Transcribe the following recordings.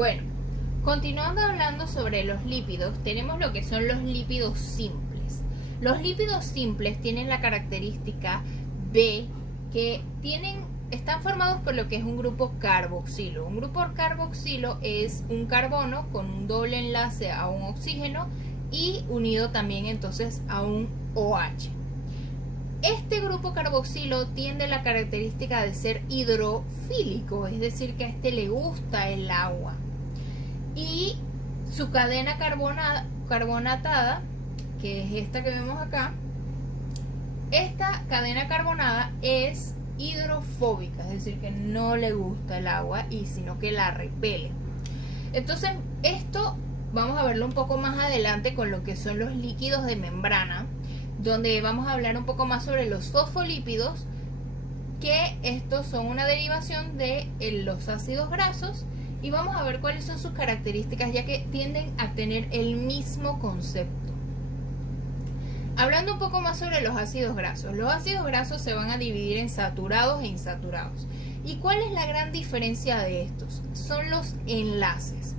Bueno, continuando hablando sobre los lípidos, tenemos lo que son los lípidos simples. Los lípidos simples tienen la característica B que están formados por lo que es un grupo carboxilo. Un grupo carboxilo es un carbono con un doble enlace a un oxígeno y unido también entonces a un OH. Este grupo carboxilo tiene la característica de ser hidrofílico, es decir, que a este le gusta el agua. Y su cadena carbonatada, que es esta que vemos acá, esta cadena carbonada es hidrofóbica, es decir, que no le gusta el agua sino que la repele. Entonces, esto vamos a verlo un poco más adelante con lo que son los líquidos de membrana, donde vamos a hablar un poco más sobre los fosfolípidos, que estos son una derivación de los ácidos grasos, y vamos a ver cuáles son sus características, ya que tienden a tener el mismo concepto. Hablando un poco más sobre los ácidos grasos se van a dividir en saturados e insaturados. ¿Y cuál es la gran diferencia de estos? Son los enlaces.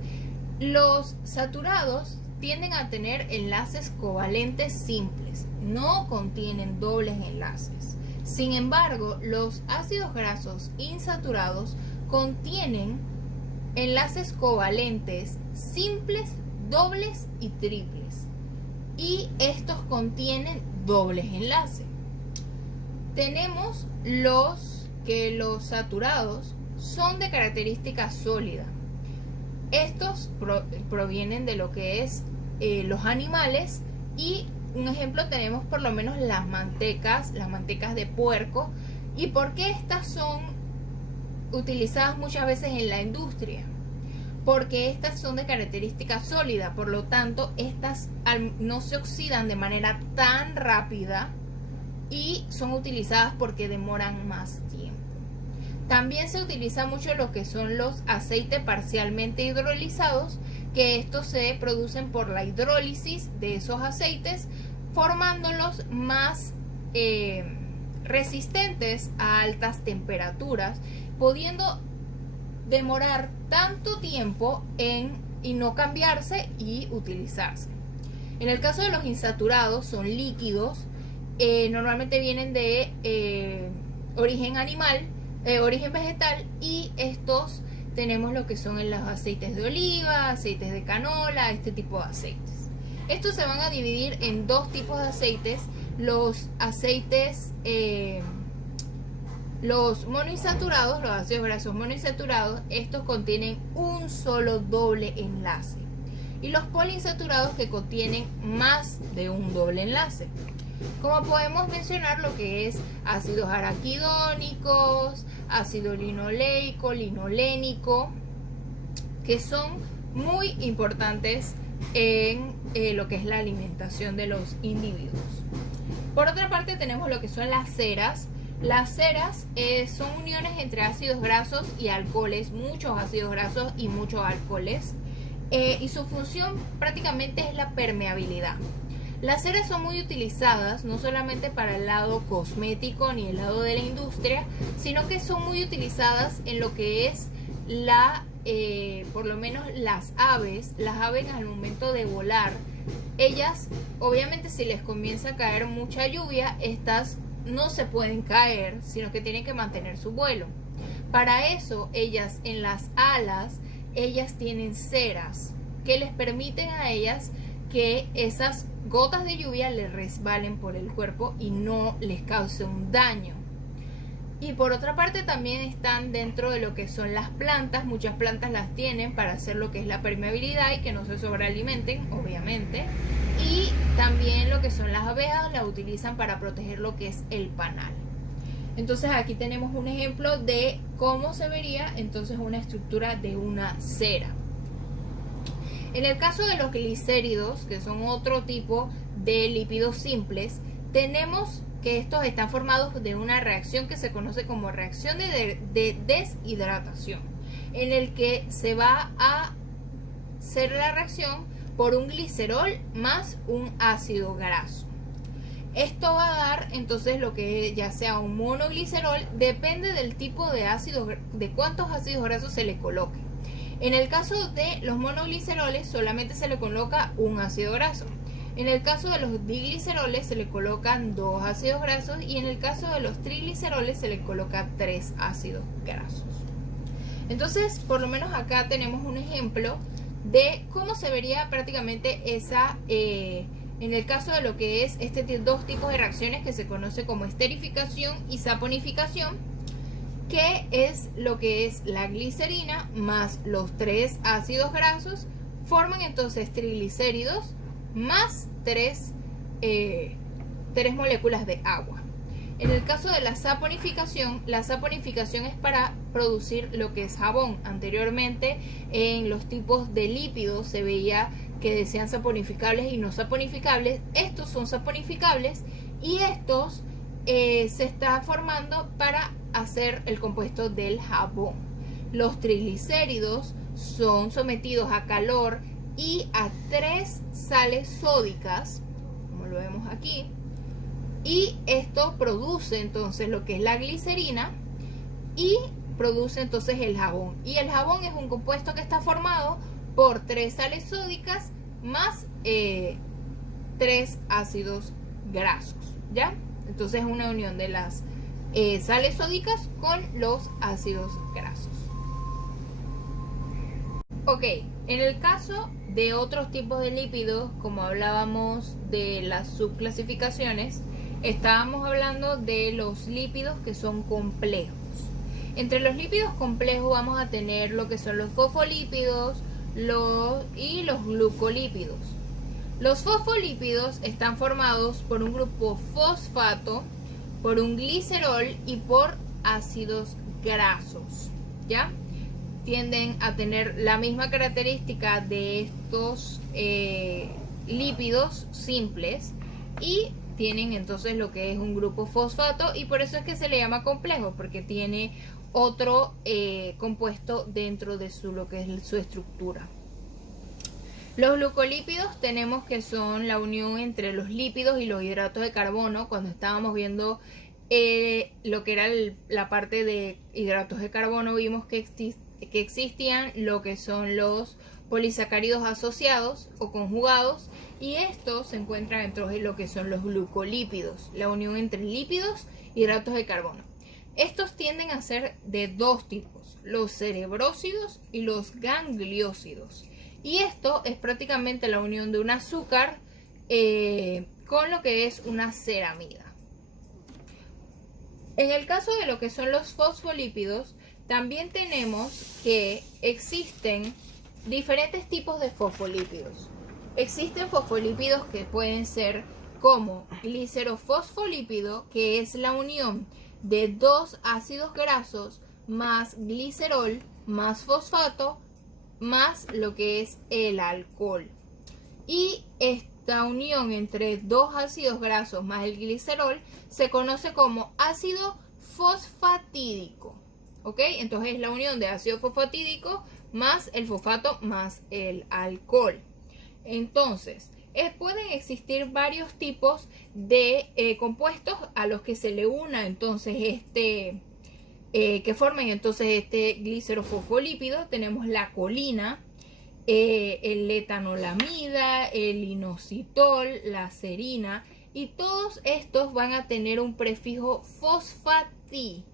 Los saturados tienden a tener enlaces covalentes simples, no contienen dobles enlaces. Sin embargo, los ácidos grasos insaturados contienen enlaces covalentes simples, dobles y triples. Y estos contienen dobles enlaces. Tenemos los saturados son de característica sólida. Estos provienen de lo que es los animales, y un ejemplo tenemos por lo menos las mantecas de puerco. ¿Y por qué estas son utilizadas muchas veces en la industria? Porque estas son de característica sólida, por lo tanto estas no se oxidan de manera tan rápida y son utilizadas porque demoran más tiempo. También se utiliza mucho lo que son los aceites parcialmente hidrolizados, que estos se producen por la hidrólisis de esos aceites, formándolos más resistentes a altas temperaturas, pudiendo demorar tanto tiempo y no cambiarse y utilizarse. En el caso de los insaturados, son líquidos, normalmente vienen de origen animal, origen vegetal, y estos tenemos lo que son los aceites de oliva, aceites de canola, este tipo de aceites. Estos se van a dividir en dos tipos de aceites: los aceites los monoinsaturados, los ácidos grasos monoinsaturados, estos contienen un solo doble enlace, y los poliinsaturados, que contienen más de un doble enlace. Como podemos mencionar lo que es ácidos araquidónicos, ácido linoleico, linolénico, que son muy importantes en lo que es la alimentación de los individuos. Por otra parte, tenemos lo que son las ceras. Las ceras son uniones entre ácidos grasos y alcoholes, muchos ácidos grasos y muchos alcoholes, y su función prácticamente es la permeabilidad. Las ceras son muy utilizadas no solamente para el lado cosmético ni el lado de la industria, sino que son muy utilizadas en lo que es por lo menos las aves al momento de volar. Ellas, obviamente, si les comienza a caer mucha lluvia, estas no se pueden caer, sino que tienen que mantener su vuelo. Para eso, ellas en las alas, ellas tienen ceras que les permiten a ellas que esas gotas de lluvia les resbalen por el cuerpo y no les cause un daño. Y por otra parte, también están dentro de lo que son las plantas. Muchas plantas las tienen para hacer lo que es la permeabilidad y que no se sobrealimenten, obviamente. Y también lo que son las abejas la utilizan para proteger lo que es el panal. Entonces aquí tenemos un ejemplo de cómo se vería entonces una estructura de una cera. En el caso de los glicéridos, que son otro tipo de lípidos simples, tenemos que estos están formados de una reacción que se conoce como reacción de deshidratación, en el que se va a hacer la reacción por un glicerol más un ácido graso. Esto va a dar entonces lo que ya sea un monoglicerol, depende del tipo de ácido, de cuántos ácidos grasos se le coloque. En el caso de los monogliceroles solamente se le coloca un ácido graso. En el caso de los digliceroles se le colocan 2 ácidos grasos y en el caso de los trigliceroles se le coloca 3 ácidos grasos. Entonces, por lo menos acá tenemos un ejemplo de cómo se vería prácticamente esa, en el caso de lo que es dos tipos de reacciones que se conoce como esterificación y saponificación, que es lo que es la glicerina más los 3 ácidos grasos, forman entonces triglicéridos más 3 moléculas de agua. En el caso de la saponificación es para producir lo que es jabón. Anteriormente en los tipos de lípidos se veía que decían saponificables y no saponificables. Estos son saponificables y estos se está formando para hacer el compuesto del jabón. Los triglicéridos son sometidos a calor y a 3 sales sódicas, como lo vemos aquí, y esto produce entonces lo que es la glicerina y produce entonces el jabón. Y el jabón es un compuesto que está formado por 3 sales sódicas más 3 ácidos grasos, ¿ya? Entonces es una unión de las sales sódicas con los ácidos grasos. Ok, en el caso de otros tipos de lípidos, como hablábamos de las subclasificaciones, estábamos hablando de los lípidos que son complejos. Entre los lípidos complejos vamos a tener lo que son los fosfolípidos y los glucolípidos. Los fosfolípidos están formados por un grupo fosfato, por un glicerol y por ácidos grasos, ¿ya? Tienden a tener la misma característica de estos lípidos simples y tienen entonces lo que es un grupo fosfato y por eso es que se le llama complejo, porque tiene otro compuesto dentro de lo que es su estructura. Los glucolípidos tenemos que son la unión entre los lípidos y los hidratos de carbono. Cuando estábamos viendo lo que era la parte de hidratos de carbono, vimos que existían lo que son los polisacáridos asociados o conjugados y estos se encuentran dentro de lo que son los glucolípidos, la unión entre lípidos y hidratos de carbono. Estos tienden a ser de 2 tipos, los cerebrósidos y los gangliósidos. Y esto es prácticamente la unión de un azúcar con lo que es una ceramida. En el caso de lo que son los fosfolípidos, también tenemos que existen diferentes tipos de fosfolípidos. Existen fosfolípidos que pueden ser como glicerofosfolípido, que es la unión de 2 ácidos grasos más glicerol más fosfato más lo que es el alcohol. Y esta unión entre 2 ácidos grasos más el glicerol se conoce como ácido fosfatídico. ¿Ok? Entonces es la unión de ácido fosfatídico más el fosfato más el alcohol. Entonces, pueden existir varios tipos de compuestos a los que se le una entonces que formen entonces este glicerofosfolípido. Tenemos la colina, el etanolamida, el inositol, la serina, y todos estos van a tener un prefijo fosfatidil,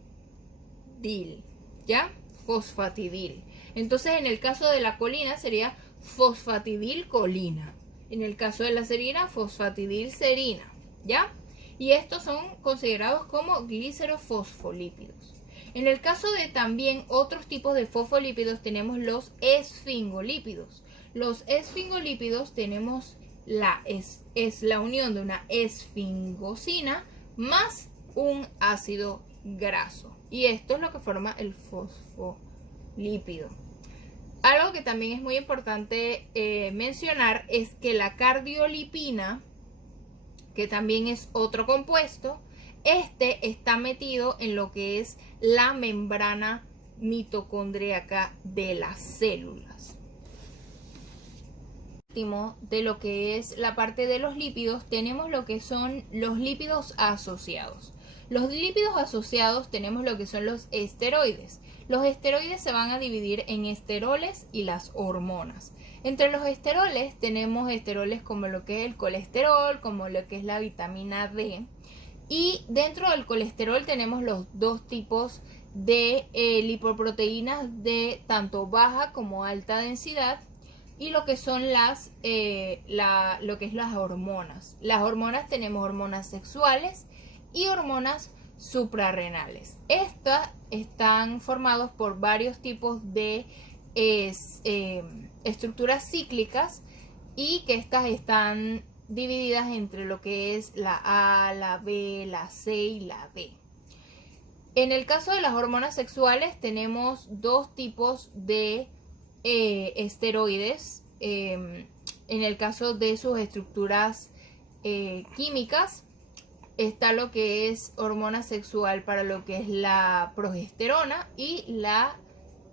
¿ya? Fosfatidil. Entonces en el caso de la colina sería fosfatidilcolina. En el caso de la serina, fosfatidilserina, ¿ya? Y estos son considerados como glicerofosfolípidos. En el caso de también otros tipos de fosfolípidos tenemos los esfingolípidos. Los esfingolípidos tenemos es la unión de una esfingosina más un ácido graso. Y esto es lo que forma el fosfolípido. Algo que también es muy importante mencionar es que la cardiolipina, que también es otro compuesto, está metido en lo que es la membrana mitocondriaca de las células. Último, de lo que es la parte de los lípidos, tenemos lo que son los lípidos asociados. Los lípidos asociados tenemos lo que son los esteroides. Los esteroides se van a dividir en esteroles y las hormonas. Entre los esteroles tenemos esteroles como lo que es el colesterol, como lo que es la vitamina D. Y dentro del colesterol tenemos los dos tipos de lipoproteínas de tanto baja como alta densidad, y lo que son lo que es las hormonas. Las hormonas tenemos hormonas sexuales y hormonas suprarrenales. Estas están formados por varios tipos de estructuras cíclicas, y que estas están divididas entre lo que es la A, la B, la C y la D. En el caso de las hormonas sexuales tenemos dos tipos de esteroides. En el caso de sus estructuras químicas está lo que es hormona sexual para lo que es la progesterona y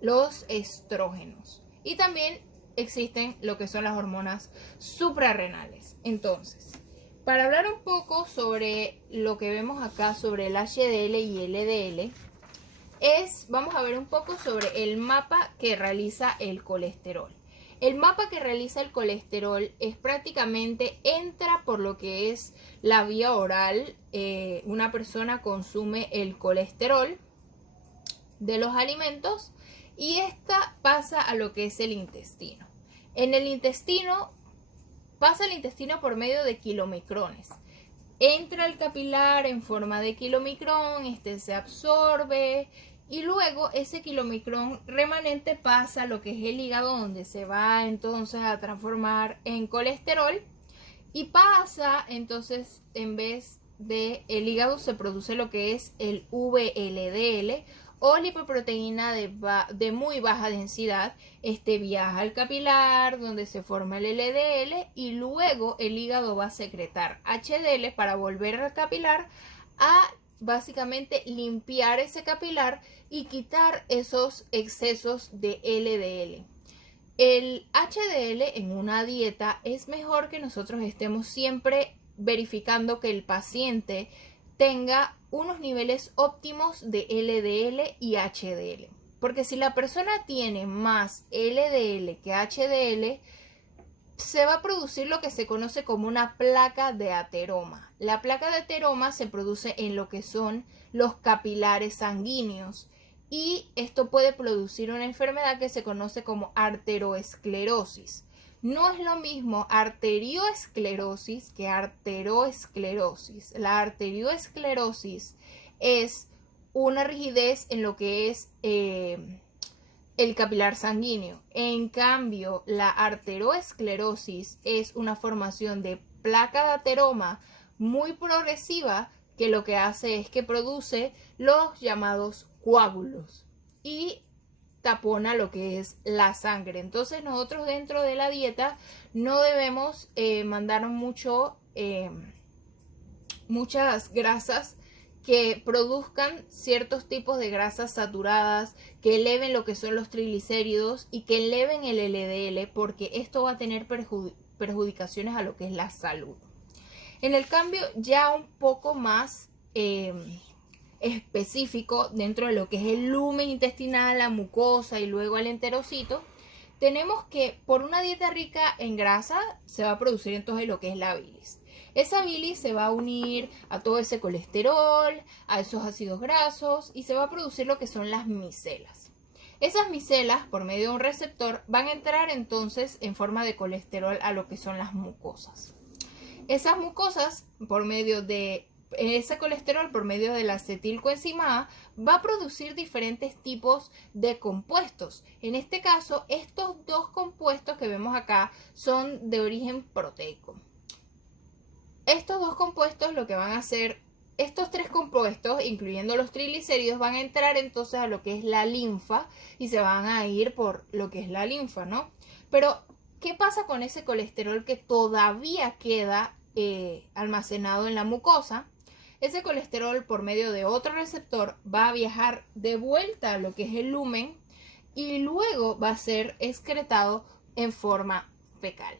los estrógenos. Y también existen lo que son las hormonas suprarrenales. Entonces, para hablar un poco sobre lo que vemos acá sobre el HDL y el LDL, vamos a ver un poco sobre el mapa que realiza el colesterol. El mapa que realiza el colesterol es prácticamente, entra por lo que es la vía oral. Una persona consume el colesterol de los alimentos y esta pasa a lo que es el intestino. En el intestino, pasa el intestino por medio de kilomicrones. Entra al capilar en forma de kilomicrón, se absorbe y luego ese kilomicrón remanente pasa a lo que es el hígado, donde se va entonces a transformar en colesterol, y pasa entonces, en vez de el hígado se produce lo que es el VLDL o lipoproteína de muy baja densidad. Viaja al capilar donde se forma el LDL y luego el hígado va a secretar HDL para volver al capilar a básicamente limpiar ese capilar y quitar esos excesos de LDL. El HDL en una dieta es mejor que nosotros estemos siempre verificando que el paciente tenga unos niveles óptimos de LDL y HDL. Porque si la persona tiene más LDL que HDL, se va a producir lo que se conoce como una placa de ateroma. La placa de ateroma se produce en lo que son los capilares sanguíneos, y esto puede producir una enfermedad que se conoce como arteriosclerosis. No es lo mismo arterioesclerosis que arteriosclerosis. La arteriosclerosis es una rigidez en lo que es el capilar sanguíneo. En cambio, la arteriosclerosis es una formación de placa de ateroma muy progresiva, que lo que hace es que produce los llamados coágulos y tapona lo que es la sangre. Entonces nosotros dentro de la dieta no debemos mandar muchas grasas que produzcan ciertos tipos de grasas saturadas, que eleven lo que son los triglicéridos y que eleven el LDL, porque esto va a tener perjudicaciones a lo que es la salud. En el cambio ya un poco más específico dentro de lo que es el lumen intestinal, la mucosa y luego el enterocito, tenemos que por una dieta rica en grasa se va a producir entonces lo que es la bilis. Esa bilis se va a unir a todo ese colesterol, a esos ácidos grasos, y se va a producir lo que son las micelas. Esas micelas, por medio de un receptor, van a entrar entonces en forma de colesterol a lo que son las mucosas. Esas mucosas, por medio de ese colesterol, por medio de la acetilcoenzima A, va a producir diferentes tipos de compuestos. En este caso, estos dos compuestos que vemos acá son de origen proteico. Estos dos compuestos lo que van a hacer, estos tres compuestos, incluyendo los triglicéridos, van a entrar entonces a lo que es la linfa y se van a ir por lo que es la linfa, ¿no? Pero, ¿qué pasa con ese colesterol que todavía queda almacenado en la mucosa? Ese colesterol, por medio de otro receptor, va a viajar de vuelta a lo que es el lumen y luego va a ser excretado en forma fecal.